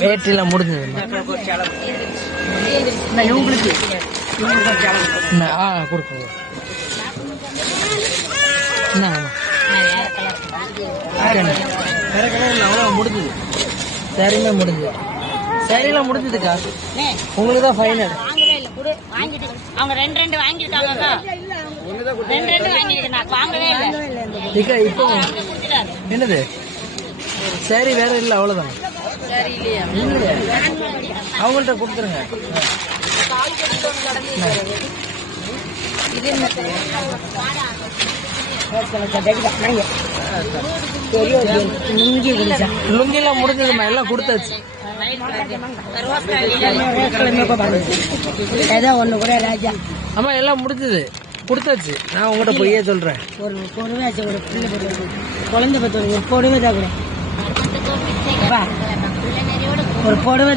வேட்டிலாம் முடிஞ்சது கொடுக்குங்க. அவ்வளோ முடிஞ்சது. சரிங்க முடிஞ்சது. சரிலாம் முடிஞ்சதுக்கா. உங்களுக்கு தான் ஃபைனல். அவங்க ரெண்டு வாங்கிருக்காங்க. இப்போ என்னது சரி வேற இல்லை அவ்வளோதான். அவங்கள்ட்ட கொடுத்துருங்க. லுங்கிலாம் முடிஞ்சதுமா, எல்லாம் கொடுத்தாச்சு. ஆமா எல்லாம் முடிஞ்சது, கொடுத்தாச்சு. நான் உங்கள்கிட்ட பொய்யே சொல்றேன். ஒரு பொறுமையாச்சு, ஒரு குழந்தை பத்து ஒரு பொறுமை தான் கூட ஒரு பொறுமை.